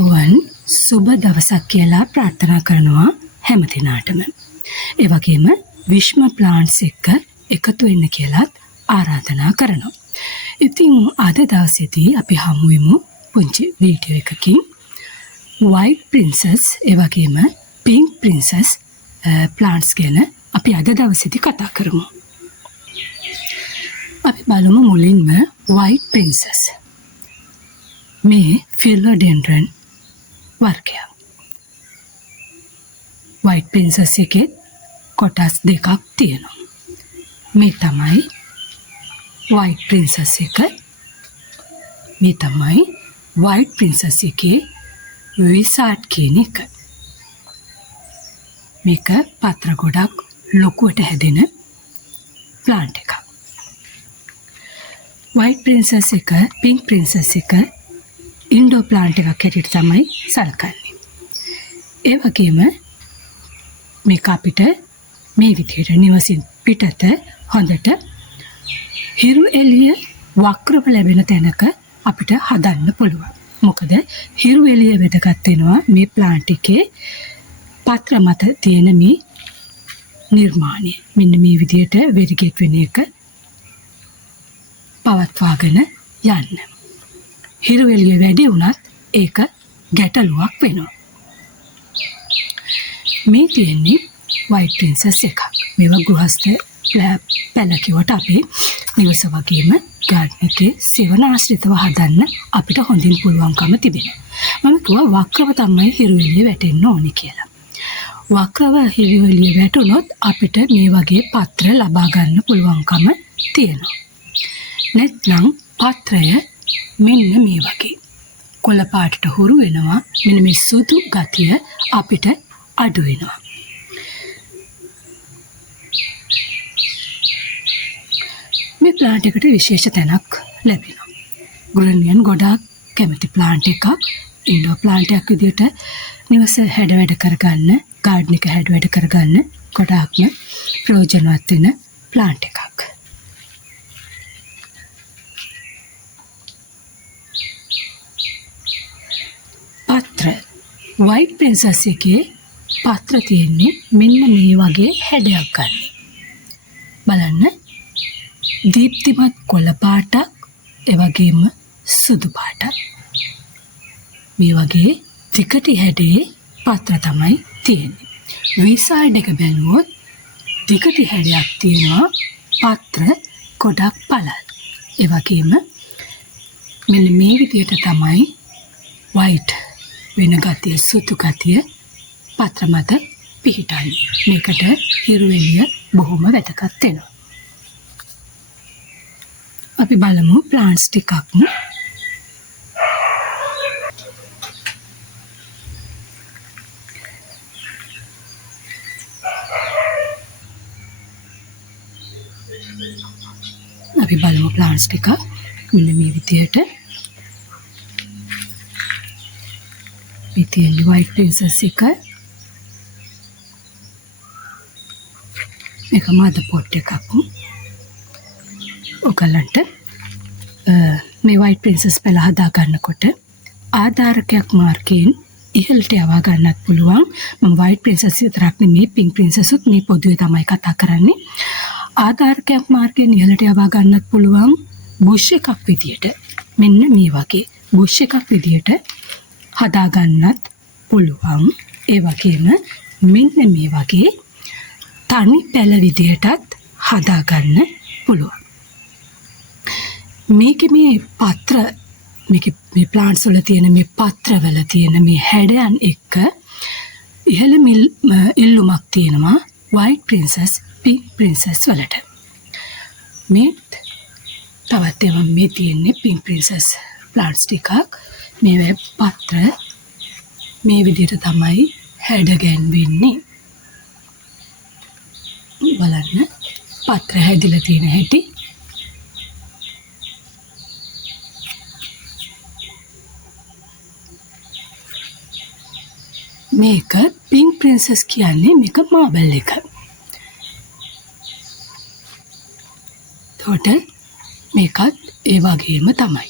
තෙරුවන් සුබ දවසක් කියලා ප්‍රාර්ථනා කරනවා හැම දිනාටම. ඒ වගේම විශ්ම ප්ලාන්ට්ස් එක්ක එකතු වෙන්න කියලාත් ආරාධනා කරනවා. ඉතින් අද දවසේදී අපි හමු වෙමු පුංචි වීඩියෝ එකකින් white princess ඒ වගේම pink princess plants ගැන අපි අද දවසේදී කතා කරමු. අපි බලමු මුලින්ම white princess. මේ philodendron වර්ගයක්. white princess එකේ කොටස් දෙකක් තියෙනවා. මේ තමයි white princess එක. මේ තමයි white princess එකේ විසාඩ් කියන එක. මේක පත්‍ර ගොඩක් ලොකුවට හැදෙන ප්ලාන්ට් එකක්. white princess එක, pink princess එක ඉන්ඩෝ ප්ලාන්ට් එකක් හැටියට තමයි සලකන්නේ. ඒ වගේම මේක අපිට මේ විදිහට නිවසින් පිටත හොඳට හිරු එළිය වක්‍රව ලැබෙන තැනක අපිට හදන්න පුළුවන්. මොකද හිරු එළිය වැදගත් වෙනවා මේ ප්ලාන්ට් එකේ පත්‍ර මත තියෙන මේ නිර්මාණය. මෙන්න මේ විදිහට වෙරිගේට් වෙන එක පවත්වාගෙන යන්න. හිරු එළිය වැඩි වුණත් ඒක ගැටලුවක් වෙනවා. මේ තියෙන්නේ white princess එකක්. මේවා ගෘහස්ත පැල කිව්වට අපේ නිවස වගේම ගාඩන් එකේ සෙවනාශ්‍රිතව හදන්න අපිට හොඳින් පුළුවන්කම තිබෙනවා. මම කිව්වා වක්‍රව තමයි හිරු එළිය වැටෙන්න ඕනේ කියලා. වක්‍රව හිරු එළිය වැටුනොත් අපිට මේ වගේ පත්‍ර ලබා ගන්න පුළුවන්කම තියෙනවා. නැත්නම් පත්‍රය මෙන්න මේ වගේ කොළ පාටට හුරු වෙනවා. මෙන්න මේ සුදු ගතිය අපිට අඩු වෙනවා. මේ ප්ලාන්ට් එකට විශේෂ තැනක් ලැබෙනවා. ගෘහණියන් ගොඩාක් කැමති ප්ලාන්ට් එකක්. ඉන්ඩෝර් ප්ලාන්ට් එකක් විදිහට නිවස හැඩ වැඩ කරගන්න, ගාඩන් එක හැඩ වැඩ කරගන්න ගොඩාක්ම ප්‍රයෝජනවත් වෙන ප්ලාන්ට් එකක්. පත්‍ර white princess එකේ පත්‍ර තියෙන්නේ මෙන්න මේ වගේ හැඩයක් ගන්න. බලන්න දීප්තිමත් කොළ පාටක්, ඒ වගේම සුදු පාටක්. මේ වගේ තිකටි හැඩේ පත්‍ර තමයි තියෙන්නේ. විසාඩ් එක බැලුවොත් තිකටි හැඩයක් තියෙනවා. පත්‍ර ගොඩක් පළල්. ඒ වගේම මෙන්න මේ විදිහට තමයි white වෙන ගතිය, සුදු ගතිය පත්‍ර මත පිහිටන්නේ. මේකට හිරු එළිය බොහොම වැදගත් වෙනවා. අපි බලමු ප්ලාන්ට්ස් ටිකක්. අපි බලමු ප්ලාන්ට්ස් ටිකක් මෙන්න මේ විදිහට. මේ තියෙන white princess එක. මේක මදර් පොට් එකක්. ඔයගලන්ට මේ white princess පැල හදා ගන්නකොට ආධාරකයක් මාර්ගයෙන් ඉහළට යවා ගන්නත් පුළුවන්. මම white princess විතරක් නෙමෙයි pink princess උත් මේ පොදුවේ තමයි කතා කරන්නේ. ආධාරකයක් මාර්ගයෙන් ඉහළට යවා ගන්නත් පුළුවන් බුෂ් එකක් විදියට. මෙන්න මේ වගේ බුෂ් එකක් විදියට හදා ගන්නත් පුළුවන්. ඒ වගේම මෙන්න මේ වගේ තනි පැල විදියටත් හදා ගන්න පුළුවන්. මේක මේ පත්‍ර මේ ප්ලාන්ට්ස් වල තියෙන මේ පත්‍රවල තියෙන මේ හැඩයන් එක්ක ඉහළ ඉල්ලුමක් තියෙනවා white princess, pink princess වලට. මේ තවත් ඒවා මේ තියෙන්නේ pink princess ප්ලාන්ට්ස් ටිකක්. මේ පත්‍ර මේ විදිහට තමයි හැඩ ගැන්වෙන්නේ. බලන්න පත්‍ර හැදිලා තියෙන හැටි. මේක pink princess කියන්නේ මේක මාබල් එක. එතකොට මේකත් ඒ වගේම තමයි.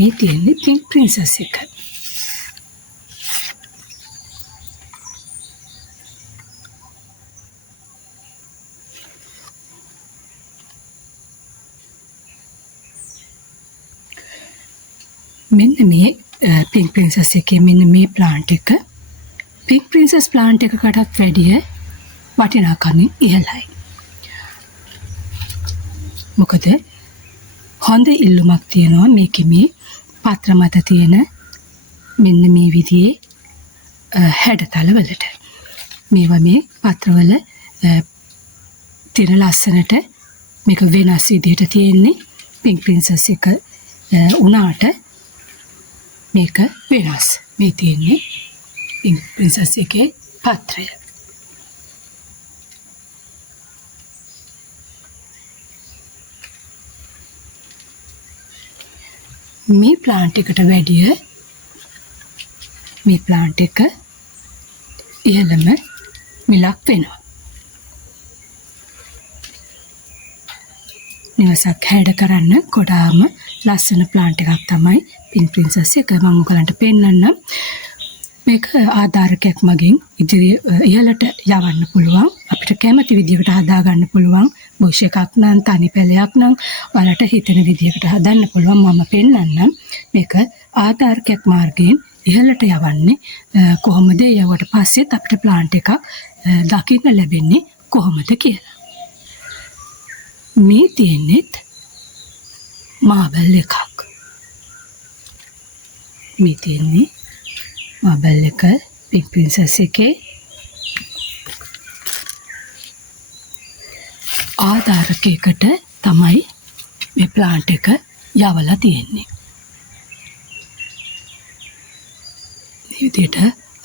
මේ තියෙන්නේ පින්ක් ප්‍රින්සස් එක. මෙන්න මේ පින්ක් ප්‍රින්සස් එකේ මෙන්න මේ ප්ලාන්ට් එක පින්ක් ප්‍රින්සස් ප්ලාන්ට් එකකටත් වැඩිය වටිනාකමින් ඉහළයි. මොකද හොඳ ඉල්ලුමක් තියෙනවා මේකේ මේ පත්‍ර මත තියෙන මෙන්න මේ විදිහේ හැඩතල වලට. මේවා මේ පත්‍රවල තියෙන ලස්සනට මේක වෙනස් විදිහට තියෙන්නේ පින්ක් ප්‍රින්සස් එක උනාට මේක වෙනස්. මේ තියෙන්නේ පින්ක් ප්‍රින්සස් එකේ පත්‍රය. මේ ප්ලාන්ට් එකට වැඩිය මේ ප්ලාන්ට් එක ඉහළම මිලක් වෙනවා. නිවසක් හැඩ කරන්න කොටාම ලස්සන ප්ලාන්ට් එකක් තමයි පින්ක් ප්‍රින්සස් එක. මම ඔයගලන්ට පෙන්නන්නම්. මේක ආධාරකයක් මගින් ඉහළට යවන්න පුළුවන්. අපිට කැමති විදිහකට හදාගන්න පුළුවන්. බුෂ් එකක් නම් තනි පැලයක් නම් ඔයාලට හිතෙන විදිහකට හදන්න පුළුවන්. මම පෙන්නන්නම් මේක ආධාරකයක් මාර්ගයෙන් ඉහළට යවන්නේ කොහොමද? යවට පස්සෙත් අපිට ප්ලාන්ට් එකක් දකින්න ලැබෙන්නේ කොහොමද කියලා. මේ තියෙන්නේත් මාබල් එකක්. මේ තියෙන්නේ මාබල් එක පින්ක් ප්‍රින්සස් එකේ ආධාරකයකට තමයි මේ ප්ලාන්ට් එක යවලා තියෙන්නේ. මේ විදිහට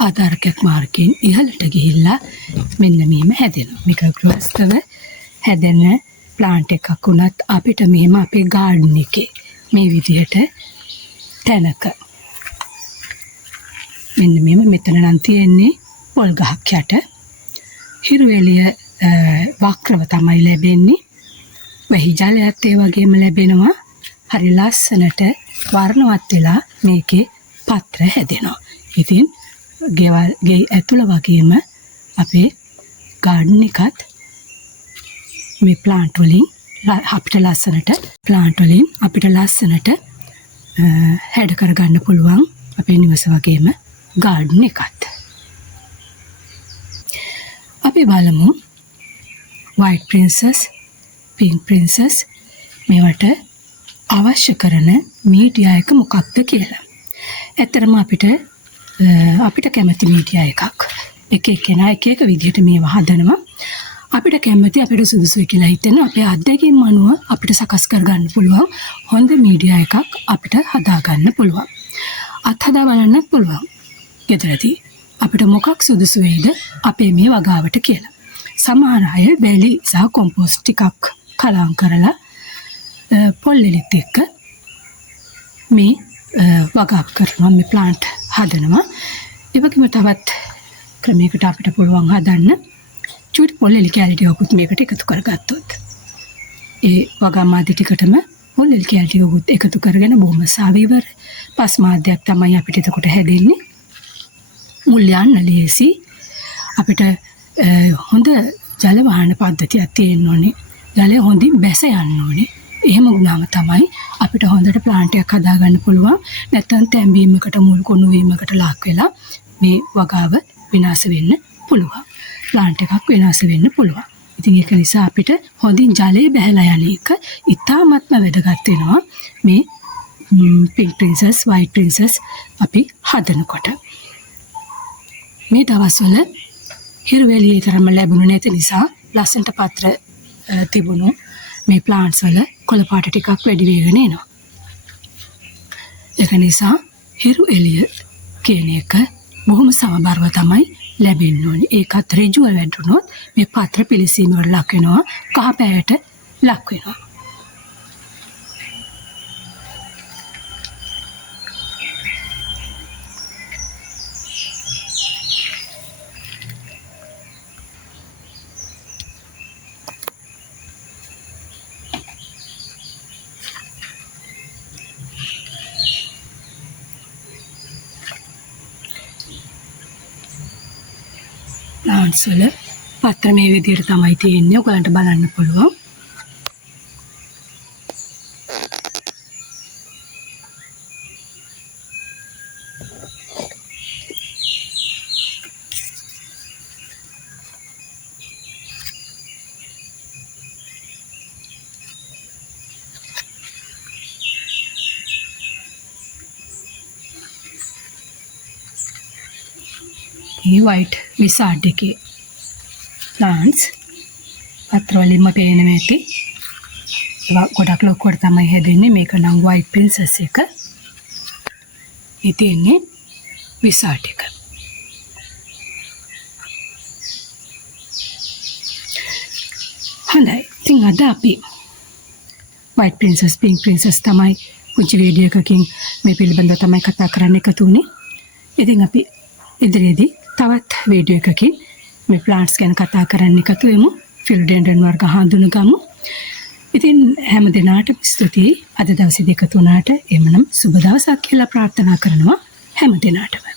ආධාරකයක් මාර්ගයෙන් ඉහළට ගිහිල්ලා මෙන්න මෙහෙම හැදෙනවා. මේක ගෘහස්තව හැදෙන ප්ලාන්ට් එකක් වුණත් අපිට මෙහෙම අපේ ගාඩන් එකේ මේ විදිහට තැනක මෙන්න මෙහෙම මෙතන නම් තියෙන්නේ පොල් ගහක් යට හිරු එළිය වක්‍රව තමයි ලැබෙන්නේ. වෙහි ජලයත් ඒ වගේම ලැබෙනවා. හරි ලස්සනට වර්ණවත් වෙලා මේකේ පත්‍ර හැදෙනවා. ඉතින් ගේ ඇතුළ වගේම අපේ ගාඩන් එකත් මේ ප්ලාන්ට් වලින් අපිට ලස්සනට හැඩ කරගන්න පුළුවන්. අපේ නිවස වගේම ගාඩන් එකත්. අපි බලමු white princess, pink princess මේවට අවශ්‍ය කරන මීඩියා එක මොකක්ද කියලා. ඇත්තටම අපිට කැමති මීඩියා එකක්. එක එකනා එක විදිහට මේවා හදනවා. අපිට කැමති අපිට සුදුසුයි කියලා හිතෙන අපේ අත්දැකීම් අනුව අපිට සකස් කරගන්න පුළුවන් හොඳ මීඩියා එකක් අපිට හදාගන්න පුළුවන්. අත්හදා බලන්නත් පුළුවන්. ගෙදරදී අපිට මොකක් සුදුසු වෙයිද අපේ මේ වගාවට කියලා. සමහර අය බැලි සහ කොම්පෝස්ට් ටිකක් කලවම් කරලා පොල් එලිත් එක්ක මේ වගා කරනවා. මේ ප්ලාන්ට් හදනවා. ඒ වගේම තවත් ක්‍රමයකට අපිට පුළුවන් හදන්න චූටි පොල් එලි කැලි ටිකකුත් මේකට එකතු කරගත්තොත්. ඒ වගා මාධ්‍ය ටිකටම පොල් එලි කැලි ටිකකුත් එකතු කරගෙන බොහොම සාවිවර පස් මාධ්‍යයක් තමයි අපිට එතකොට හැදෙන්නේ. මුල් යන්න ලේසි. අපිට හොඳ ජල වහන පද්ධතියක් තියෙන්න ඕනේ. ජලය හොඳින් බැස යන්න ඕනේ. එහෙම වුණාම තමයි අපිට හොඳට ප්ලාන්ට් එකක් හදාගන්න පුළුවන්. නැත්නම් තැඹීමකට මුල් කොණු වීමකට ලක් වෙලා මේ වගාව විනාශ වෙන්න පුළුවන්. ප්ලාන්ට් එකක් විනාශ වෙන්න පුළුවන්. ඉතින් ඒක නිසා අපිට හොඳින් ජලය බැහැලා යන එක ඉතාමත්ම වැදගත් වෙනවා. මේ පින්ක් ප්‍රින්සස්, වයිට් ප්‍රින්සස් අපි හදනකොට. මේ දවස්වල හිරු එළියේ තරම ලැබුණේ නැති නිසා ලස්සනට පත්‍ර තිබුණු මේ ප්ලාන්ට්ස් වල කොළ පාට ටිකක් වැඩි වෙගෙන එනවා. ඒක නිසා හිරු එළිය කියන එක බොහොම සමබරව තමයි ලැබෙන්න ඕනේ. ඒකත් ඍජුව වැඩුණොත් මේ පත්‍ර පිළිසීම වල ලක් වෙනවා, කහ පැයට ලක් වෙනවා. ප්ලාන්ට්ස් වල පත්‍ර මේ විදිහට තමයි තියෙන්නේ. ඔයගලන්ට බලන්න පුළුවන්. මේ වයිට් විසාඩ් එකේ ප්ලාන්ට්ස් පත්‍ර වලින්ම පේනවා ඇති. ඒවා ගොඩක් ලොකුවට තමයි හැදෙන්නේ. මේක නම් වයිට් ප්‍රින්සස් එක. මේ තියෙන්නේ විසාඩ් එක. හොඳයි. ඉතින් අද අපි වයිට් ප්‍රින්සස් පින්ක් ප්‍රින්සස් තමයි පුංචි වීඩියෝ එකකින් මේ පිළිබඳව තමයි කතා කරන්න එකතු වුණේ. ඉතින් අපි ඉදිරියේදී තවත් වීඩියෝ එකකින් මේ ප්ලාන්ට්ස් ගැන කතා කරන්න එකතු වෙමු. ෆිලොඩෙන්ඩ්‍රන් වර්ග හඳුනගමු. ඉතින් හැම දිනාටම ස්තුතියි අද දවසේදී එකතු වුණාට. එමනම් සුබ දවසක් කියලා ප්‍රාර්ථනා කරනවා හැම දිනාටම.